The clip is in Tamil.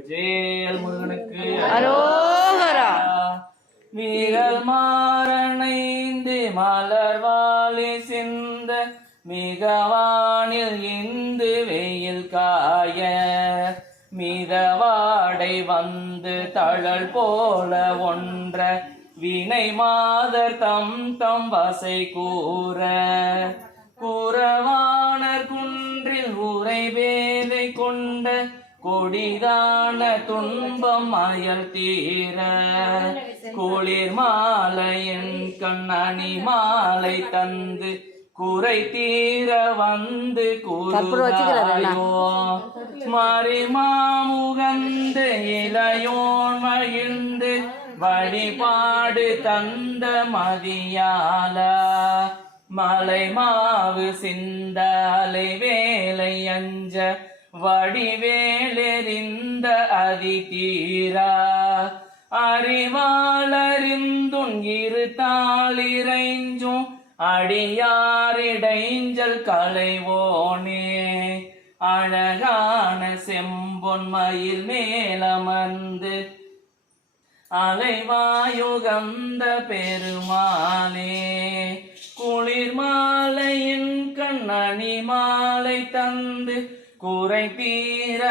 வெற்றிவேல் முருகனுக்கு அரோகரா. வீரல் மாறனைந்து மலர்வாழி சிந்த மிகவானில் இந்து வெயில் காய. மிதவாடை வந்து தழல் போல ஒன்ற வினை மாதர் தம் தம் வசை கூற. குறவாணர் குன்றில் உரை வேதை கொண்ட கொடிதான துன்பம் அயல் தீர. குளிர் மாலையின் கண்ணணி மாலை தந்து குறை தீர வந்து. கூறுகாயோ மறிமாமுகந்து இளையோன் மகிழ்ந்து வழிபாடு தந்த மதியால. மலை மாவு சிந்தாலை வேலை அஞ்ச வடிவேலெறிந்த அதிதீரா அறிவாளறிந்துன் இரு தாளிரைஞ்சும் அடியாரிடைஞ்சல் கலைவோனே. அழகான செம்பொன்மயில் மேலமர்ந்து அலைவாயுகந்த பெருமானே குளிர் மாலையின் கண்ணணி மாலை தந்து குறை தீர